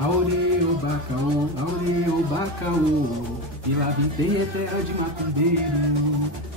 Aureu Bacaô, e lá vem ter terra de macumbeiro.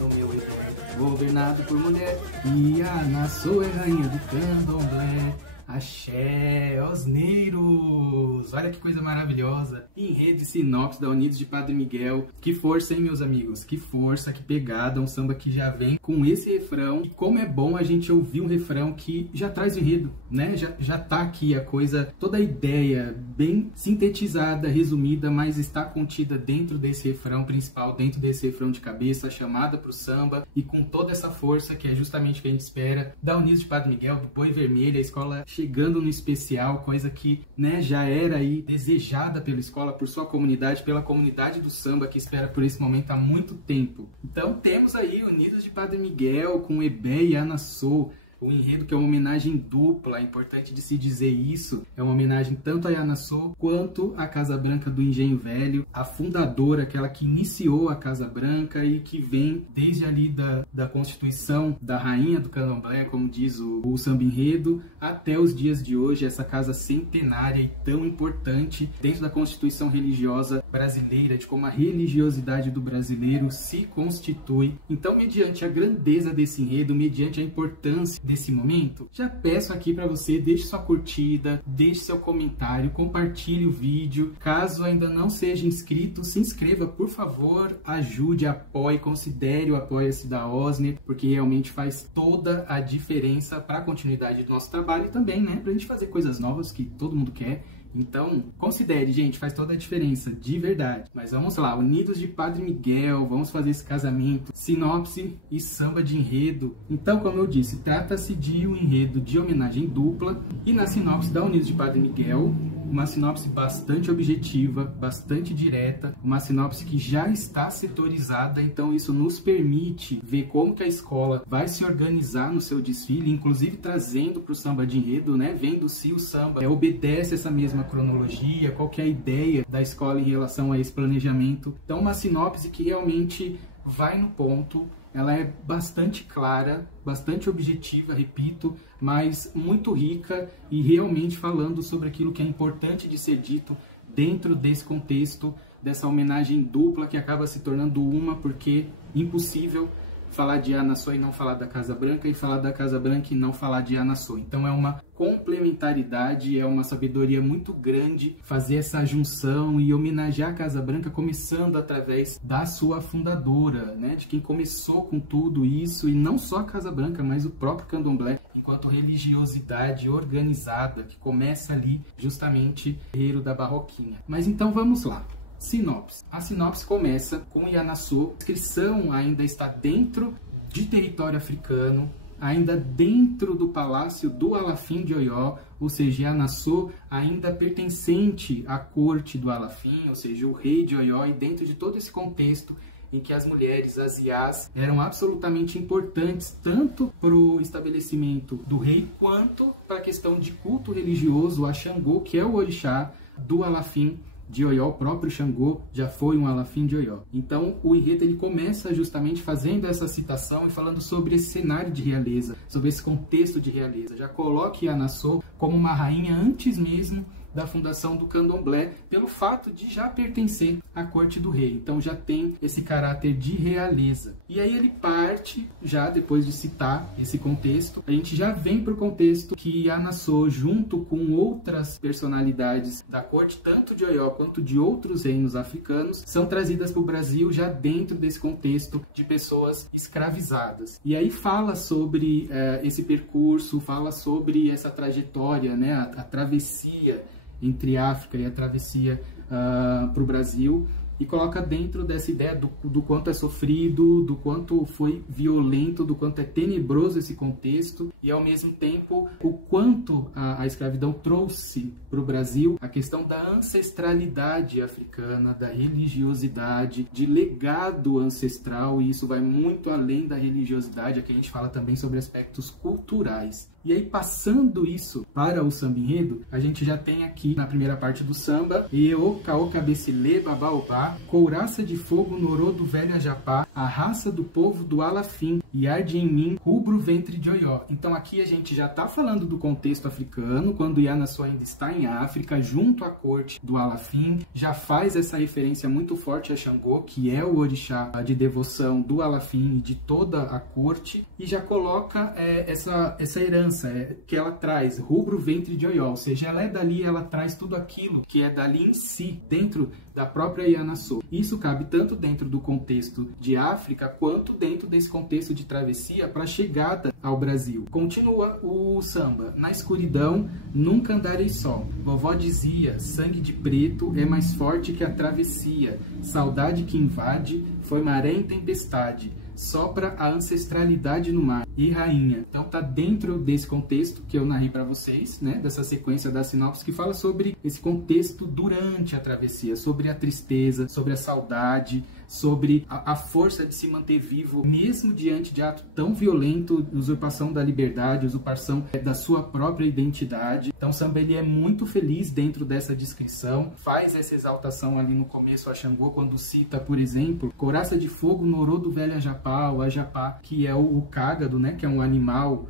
No meu reino, governado por mulher, e a nação é rainha do candomblé. Axé, osneiros! Olha que coisa maravilhosa! Enredo e sinopse da Unidos de Padre Miguel. Que força, hein, meus amigos? Que força, que pegada! Um samba que já vem com esse refrão. E como é bom a gente ouvir um refrão que já traz o enredo, né? Já tá aqui a coisa, toda a ideia bem sintetizada, resumida, mas está contida dentro desse refrão principal, dentro desse refrão de cabeça, a chamada pro samba. E com toda essa força que é justamente o que a gente espera da Unidos de Padre Miguel, do Boi Vermelho, a escola chegando no especial, coisa que, né, já era aí desejada pela escola, por sua comunidade, pela comunidade do samba que espera por esse momento há muito tempo. Então temos aí Unidos de Padre Miguel com Ebé e Anassô. O enredo que é uma homenagem dupla, é importante de se dizer isso, é uma homenagem tanto a Anassô quanto à Casa Branca do Engenho Velho, a fundadora, aquela que iniciou a Casa Branca e que vem desde ali da constituição da rainha do candomblé, como diz o samba enredo, até os dias de hoje, essa casa centenária e tão importante dentro da constituição religiosa brasileira, de como a religiosidade do brasileiro se constitui. Então, mediante a grandeza desse enredo, mediante a importância desse momento, já peço aqui para você, deixe sua curtida, deixe seu comentário, compartilhe o vídeo. Caso ainda não seja inscrito, se inscreva, por favor, ajude, apoie, considere o Apoia-se da Osner, porque realmente faz toda a diferença para a continuidade do nosso trabalho e também, né, para a gente fazer coisas novas que todo mundo quer. Então, considere, gente, faz toda a diferença, de verdade. Mas vamos lá, Unidos de Padre Miguel, vamos fazer esse casamento, sinopse e samba de enredo. Então, como eu disse, trata-se de um enredo de homenagem dupla. E na sinopse da Unidos de Padre Miguel, uma sinopse bastante objetiva, bastante direta, uma sinopse que já está setorizada, então isso nos permite ver como que a escola vai se organizar no seu desfile, inclusive trazendo para o samba de enredo, né, vendo se o samba obedece essa mesma cronologia, qual que é a ideia da escola em relação a esse planejamento. Então uma sinopse que realmente vai no ponto, ela é bastante clara, bastante objetiva, repito, mas muito rica e realmente falando sobre aquilo que é importante de ser dito dentro desse contexto, dessa homenagem dupla que acaba se tornando uma, porque impossível falar de Anassô e não falar da Casa Branca, e falar da Casa Branca e não falar de Anassô. Então é uma complementaridade, é uma sabedoria muito grande fazer essa junção e homenagear a Casa Branca, começando através da sua fundadora, né, de quem começou com tudo isso, e não só a Casa Branca, mas o próprio candomblé, enquanto religiosidade organizada, que começa ali justamente no terreiro da Barroquinha. Mas então vamos lá. Sinopse. A sinopse começa com Anassô. A inscrição ainda está dentro de território africano, ainda dentro do palácio do Alafim de Oió, ou seja, Anassô ainda pertencente à corte do Alafim, ou seja, o rei de Oió, e dentro de todo esse contexto em que as mulheres, as iás, eram absolutamente importantes tanto para o estabelecimento do rei quanto para a questão de culto religioso a Xangô, que é o orixá do Alafim de Oió. O próprio Xangô já foi um Alafim de Oió. Então o enredo ele começa justamente fazendo essa citação e falando sobre esse cenário de realeza, sobre esse contexto de realeza. Já coloque Anassô como uma rainha antes mesmo da fundação do candomblé, pelo fato de já pertencer à corte do rei. Então já tem esse caráter de realeza. E aí ele parte, já depois de citar esse contexto, a gente já vem para o contexto que Anassô, junto com outras personalidades da corte, tanto de Oió quanto de outros reinos africanos, são trazidas para o Brasil já dentro desse contexto de pessoas escravizadas. E aí fala sobre esse percurso, fala sobre essa trajetória, né, a travessia entre África e a travessia para o Brasil, e coloca dentro dessa ideia do quanto é sofrido, do quanto foi violento, do quanto é tenebroso esse contexto, e ao mesmo tempo o quanto a escravidão trouxe para o Brasil a questão da ancestralidade africana, da religiosidade, de legado ancestral, e isso vai muito além da religiosidade. Aqui a gente fala também sobre aspectos culturais. E aí, passando isso para o samba enredo, a gente já tem aqui na primeira parte do samba: Eo, Caô, Cabecilê, Babaobá, Couraça de Fogo, Norô do Velho Ajapá, a raça do povo do Alafim, e arde em mim rubro ventre de Oió. Então aqui a gente já está falando do contexto africano, quando Ianaçu ainda está em África, junto à corte do Alafim, já faz essa referência muito forte a Xangô, que é o orixá de devoção do Alafim e de toda a corte, e já coloca essa herança que ela traz, rubro ventre de Oió, ou seja, ela é dali, ela traz tudo aquilo que é dali em si, dentro da própria Ianaçu. Isso cabe tanto dentro do contexto de África, quanto dentro desse contexto de travessia para a chegada ao Brasil. Continua o samba. Na escuridão, nunca andarei só. Vovó dizia, sangue de preto é mais forte que a travessia. Saudade que invade, foi maré em tempestade. Sopra a ancestralidade no mar. E rainha. Então tá dentro desse contexto que eu narrei para vocês, né? Dessa sequência da sinopse que fala sobre esse contexto durante a travessia, sobre a tristeza, sobre a saudade, sobre a força de se manter vivo, mesmo diante de ato tão violento, usurpação da liberdade, usurpação da sua própria identidade. Então o samba ele é muito feliz dentro dessa descrição, faz essa exaltação ali no começo a Xangô, quando cita, por exemplo, coraça de fogo no orô do velho Ajapá, o Ajapá, que é o cágado, né, que é um animal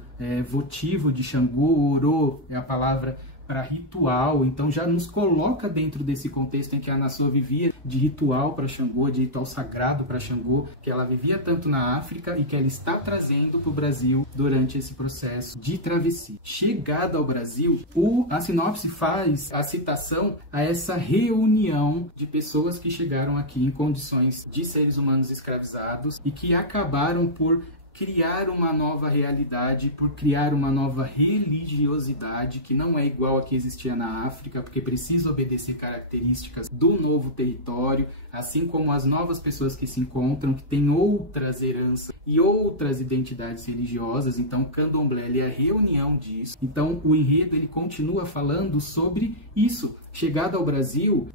votivo de Xangô. O orô é a palavra para ritual, então já nos coloca dentro desse contexto em que a Ianaçu vivia de ritual para Xangô, de ritual sagrado para Xangô, que ela vivia tanto na África e que ela está trazendo para o Brasil durante esse processo de travessia. Chegada ao Brasil, a sinopse faz a citação a essa reunião de pessoas que chegaram aqui em condições de seres humanos escravizados e que acabaram por criar uma nova realidade, por criar uma nova religiosidade que não é igual a que existia na África, porque precisa obedecer características do novo território, assim como as novas pessoas que se encontram, que têm outras heranças e outras identidades religiosas. Então, Candomblé ele é a reunião disso. Então, o enredo ele continua falando sobre isso. Chegada ao Brasil,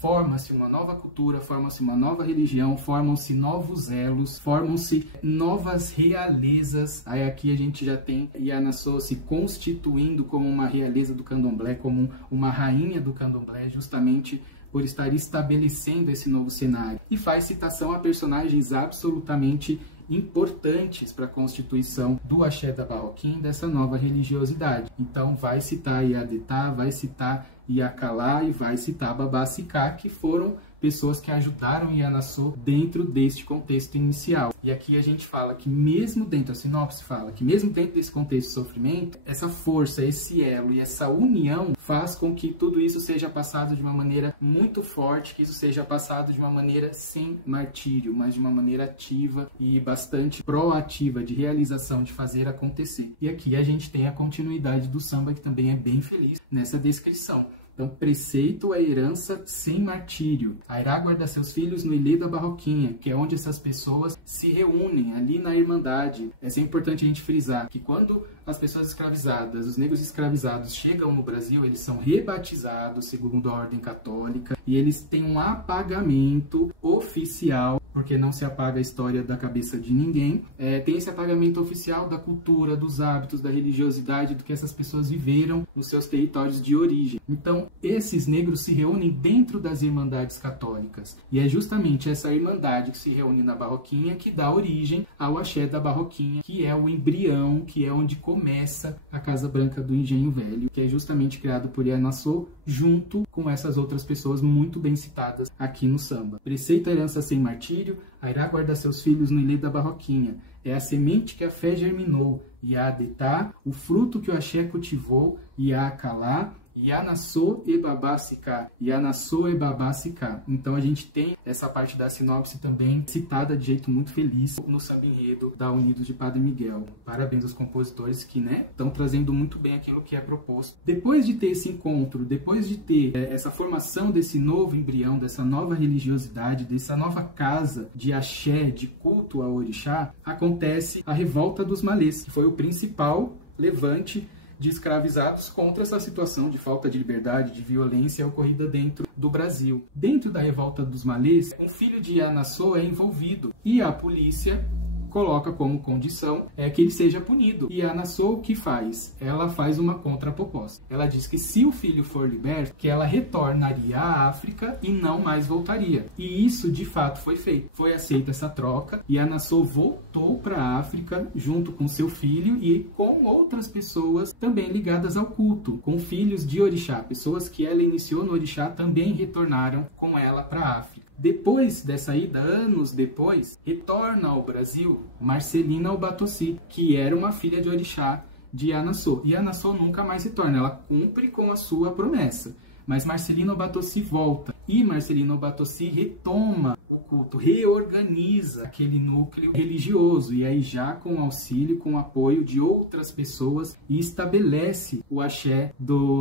forma-se uma nova cultura, forma-se uma nova religião, formam-se novos elos, formam-se novas realezas. Aí aqui a gente já tem Ianaçu se constituindo como uma realeza do Candomblé, como uma rainha do Candomblé, justamente por estar estabelecendo esse novo cenário. E faz citação a personagens absolutamente importantes para a constituição do axé da Barroquim, dessa nova religiosidade. Então vai citar Iadetá, vai citar Iacalá e vai citar Babacicá, que foram pessoas que ajudaram Ianaçu dentro deste contexto inicial. E aqui a gente fala que mesmo dentro, a sinopse fala que mesmo dentro desse contexto de sofrimento, essa força, esse elo e essa união faz com que tudo isso seja passado de uma maneira muito forte, que isso seja passado de uma maneira sem martírio, mas de uma maneira ativa e bastante proativa, de realização, de fazer acontecer. E aqui a gente tem a continuidade do samba, que também é bem feliz nessa descrição. Então, preceito é herança sem martírio. Airá guarda seus filhos no ilê da Barroquinha, que é onde essas pessoas se reúnem, ali na Irmandade. É importante a gente frisar que quando as pessoas escravizadas, os negros escravizados chegam no Brasil, eles são rebatizados segundo a ordem católica e eles têm um apagamento oficial, porque não se apaga a história da cabeça de ninguém. Tem esse apagamento oficial da cultura, dos hábitos, da religiosidade, do que essas pessoas viveram nos seus territórios de origem. Então, esses negros se reúnem dentro das Irmandades católicas. E é justamente essa Irmandade que se reúne na Barroquinha que dá origem ao axé da Barroquinha, que é o embrião, que é onde começa a Casa Branca do Engenho Velho, que é justamente criado por Ianaçu, junto com essas outras pessoas muito bem citadas aqui no samba. Preceito a herança sem martírio, Airá guarda seus filhos no ilê da Barroquinha. É a semente que a fé germinou, Iadetá, o fruto que o axé cultivou, Iacalá, Ianaçu e Babacicá, Ianaçu e Babacicá. Então a gente tem essa parte da sinopse também citada de jeito muito feliz no samba enredo da Unidos de Padre Miguel. Parabéns aos compositores que estão trazendo muito bem aquilo que é proposto. Depois de ter esse encontro, depois de ter essa formação desse novo embrião, dessa nova religiosidade, dessa nova casa de axé, de culto ao orixá, acontece a revolta dos malês, que foi o principal levante de escravizados contra essa situação de falta de liberdade, de violência ocorrida dentro do Brasil. Dentro da revolta dos malês, um filho de Ianaçu é envolvido e a polícia coloca como condição que ele seja punido. E Anassou o que faz? Ela faz uma contraproposta. Ela diz que se o filho for liberto, que ela retornaria à África e não mais voltaria. E isso de fato foi feito. Foi aceita essa troca e Anassou voltou para a África junto com seu filho e com outras pessoas também ligadas ao culto, com filhos de orixá. Pessoas que ela iniciou no orixá também retornaram com ela para a África. Depois dessa ida, anos depois, retorna ao Brasil Marcelina Albatossi, que era uma filha de orixá de Anassou. E Anassou nunca mais retorna, ela cumpre com a sua promessa. Mas Marcelina Albatossi volta e Marcelina Albatossi retoma o culto, reorganiza aquele núcleo religioso e aí já com auxílio, com apoio de outras pessoas e estabelece o axé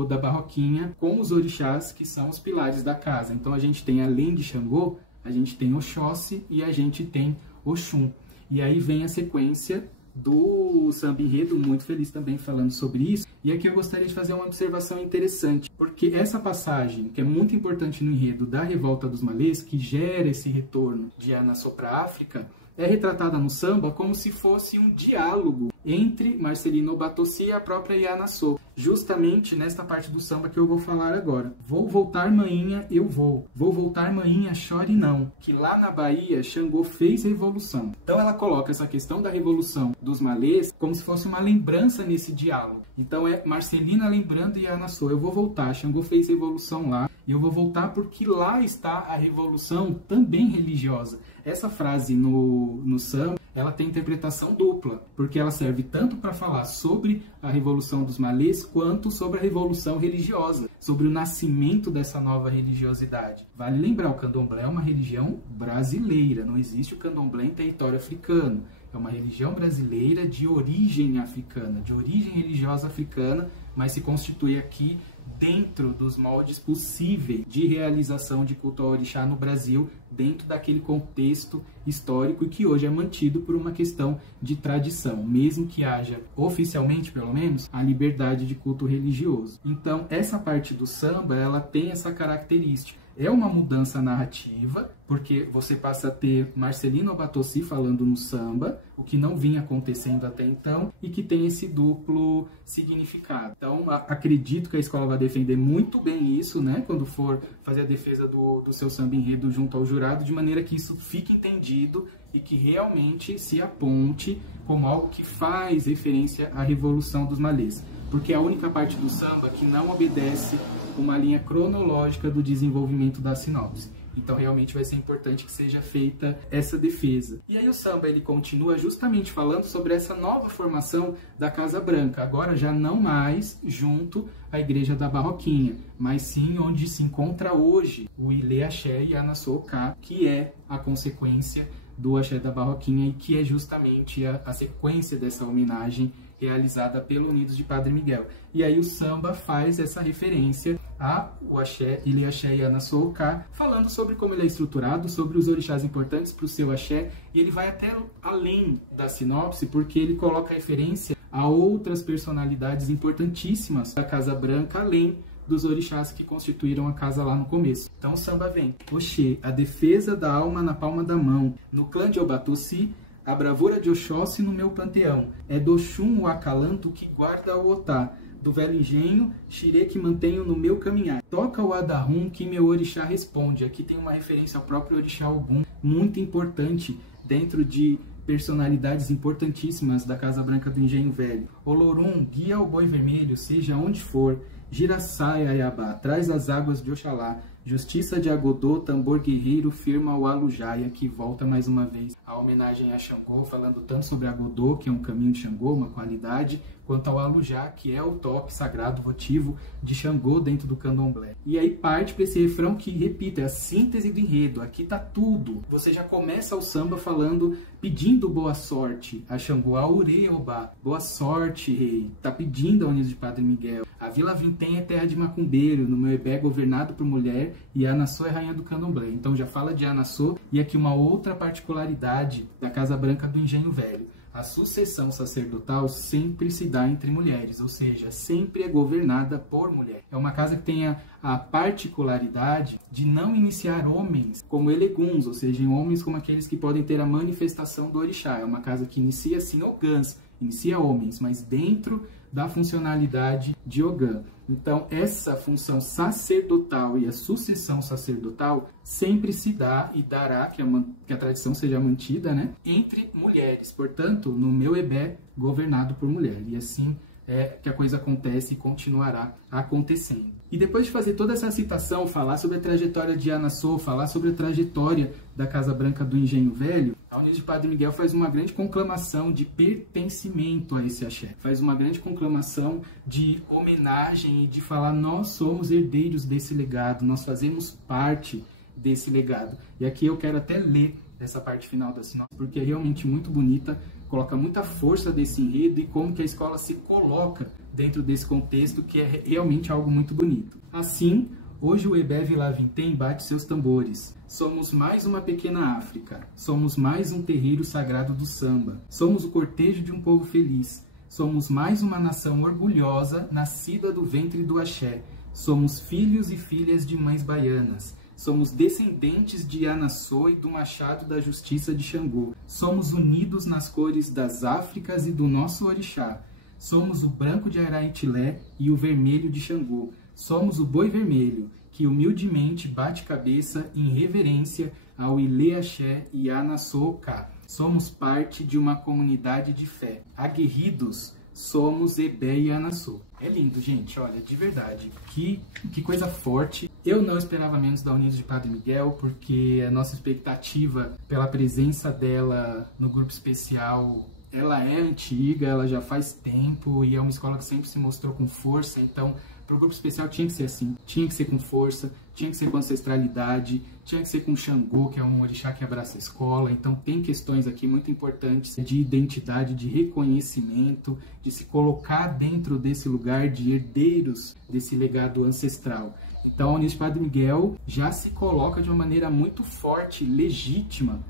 da Barroquinha com os orixás que são os pilares da casa. Então a gente tem, além de Xangô, a gente tem Oxóssi e a gente tem Oxum. E aí vem a sequência do samba enredo, muito feliz também falando sobre isso. E aqui eu gostaria de fazer uma observação interessante, porque essa passagem, que é muito importante no enredo da Revolta dos Malês, que gera esse retorno de Anassou para a África, é retratada no samba como se fosse um diálogo entre Marcelina Albatossi e a própria Anassou. Justamente nesta parte do samba que eu vou falar agora. Vou voltar, maninha, eu vou. Vou voltar, maninha, chore não. Que lá na Bahia, Xangô fez revolução. Então ela coloca essa questão da revolução dos malês como se fosse uma lembrança nesse diálogo. Então é Marcelina lembrando e Anassou. Eu vou voltar, Xangô fez revolução lá. E eu vou voltar porque lá está a revolução também religiosa. Essa frase no samba, ela tem interpretação dupla, porque ela serve tanto para falar sobre a Revolução dos Malês, quanto sobre a Revolução Religiosa, sobre o nascimento dessa nova religiosidade. Vale lembrar, o candomblé é uma religião brasileira, não existe o candomblé em território africano. É uma religião brasileira de origem africana, de origem religiosa africana, mas se constitui aqui dentro dos moldes possíveis de realização de culto ao orixá no Brasil, dentro daquele contexto histórico e que hoje é mantido por uma questão de tradição, mesmo que haja, oficialmente pelo menos, a liberdade de culto religioso. Então, essa parte do samba, ela tem essa característica. É uma mudança narrativa, porque você passa a ter Marcelina Albatossi falando no samba, o que não vinha acontecendo até então, e que tem esse duplo significado. Então, acredito que a escola vai defender muito bem isso, né, quando for fazer a defesa do seu samba enredo junto ao jurado, de maneira que isso fique entendido e que realmente se aponte como algo que faz referência à Revolução dos Malês. Porque é a única parte do samba que não obedece uma linha cronológica do desenvolvimento da sinopse. Então realmente vai ser importante que seja feita essa defesa. E aí o samba ele continua justamente falando sobre essa nova formação da Casa Branca, agora já não mais junto à Igreja da Barroquinha, mas sim onde se encontra hoje o Ilê Axé e Anassou Oká, que é a consequência do Axé da Barroquinha e que é justamente a sequência dessa homenagem realizada pelo Unidos de Padre Miguel. E aí o samba faz essa referência ao axé, Ilê Axé e Anassou Oká, falando sobre como ele é estruturado, sobre os orixás importantes para o seu axé, e ele vai até além da sinopse, porque ele coloca referência a outras personalidades importantíssimas da Casa Branca, além dos orixás que constituíram a casa lá no começo. Então o samba vem. Oxê, a defesa da alma na palma da mão. No clã de Albatossi, a bravura de Oxóssi no meu panteão. É do Oxum o acalanto que guarda o Otá. Do velho engenho, xirê que mantenho no meu caminhar. Toca o Adarum que meu orixá responde. Aqui tem uma referência ao próprio orixá Ogum, muito importante dentro de personalidades importantíssimas da Casa Branca do Engenho Velho. Olorum, guia o boi vermelho, seja onde for. Giraçai, Ayabá, traz as águas de Oxalá. Justiça de Agodô, tambor guerreiro, firma o Alujaia, que volta mais uma vez a homenagem a Xangô, falando tanto sobre Agodô, que é um caminho de Xangô, uma qualidade, quanto ao Alujá, que é o toque sagrado votivo de Xangô dentro do candomblé. E aí parte para esse refrão que, repito, é a síntese do enredo, aqui tá tudo. Você já começa o samba falando, pedindo boa sorte a Xangô, a Ureobá, boa sorte, rei, tá pedindo a Unidos de Padre Miguel. A Vila Vintém é terra de macumbeiro, no meu ebé governado por mulher, e a Anassou é rainha do candomblé. Então já fala de Anassou, e aqui uma outra particularidade da Casa Branca do Engenho Velho. a sucessão sacerdotal sempre se dá entre mulheres, ou seja, sempre é governada por mulher. É uma casa que tem a particularidade de não iniciar homens como eleguns, ou seja, homens como aqueles que podem ter a manifestação do orixá. É uma casa que inicia sim ogãs, inicia homens, mas dentro da funcionalidade de Ogã. Então, essa função sacerdotal e a sucessão sacerdotal sempre se dá e dará, que a tradição seja mantida, né, entre mulheres. Portanto, no meu Ebé, governado por mulher. E assim é que a coisa acontece e continuará acontecendo. E depois de fazer toda essa citação, falar sobre a trajetória de Anassô, falar sobre a trajetória da Casa Branca do Engenho Velho, a Unidos de Padre Miguel faz uma grande conclamação de pertencimento a esse axé. Faz uma grande conclamação de homenagem e de falar: nós somos herdeiros desse legado, nós fazemos parte desse legado. E aqui eu quero até ler essa parte final da sinopse, porque é realmente muito bonita, coloca muita força desse enredo e como que a escola se coloca dentro desse contexto, que é realmente algo muito bonito. Assim, hoje o Ebé Vila Vintém bate seus tambores. Somos mais uma pequena África, somos mais um terreiro sagrado do samba, somos o cortejo de um povo feliz, somos mais uma nação orgulhosa, nascida do ventre do axé, somos filhos e filhas de mães baianas, somos descendentes de Anassô e do machado da justiça de Xangô. Somos unidos nas cores das Áfricas e do nosso orixá. Somos o branco de Araitilé e o vermelho de Xangô. Somos o boi vermelho, que humildemente bate cabeça em reverência ao Ilê Axé e Anassô Cá. Somos parte de uma comunidade de fé. Aguerridos, somos Ebé e Anassô. É lindo, gente, olha, de verdade, que coisa forte. Eu não esperava menos da Unidos de Padre Miguel, porque a nossa expectativa pela presença dela no grupo especial, ela é antiga, ela já faz tempo, e é uma escola que sempre se mostrou com força. Então, para o grupo especial tinha que ser assim, tinha que ser com força, tinha que ser com ancestralidade, tinha que ser com Xangô, que é um orixá que abraça a escola. Então tem questões aqui muito importantes de identidade, de reconhecimento, de se colocar dentro desse lugar de herdeiros desse legado ancestral. Então a Unidos de Padre Miguel já se coloca de uma maneira muito forte, legítima,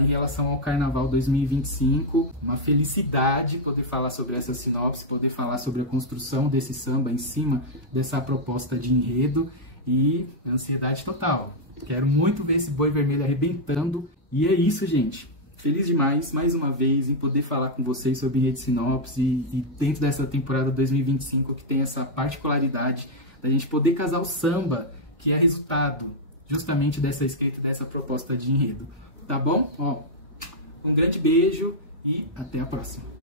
em relação ao Carnaval 2025. Uma felicidade poder falar sobre essa sinopse, poder falar sobre a construção desse samba em cima dessa proposta de enredo, e ansiedade total. Quero muito ver esse boi vermelho arrebentando. E é isso, gente. Feliz demais, mais uma vez, em poder falar com vocês sobre Rede Sinopse e dentro dessa temporada 2025 que tem essa particularidade da gente poder casar o samba, que é resultado justamente dessa escrita, dessa proposta de enredo. Tá bom? Ó, um grande beijo e até a próxima.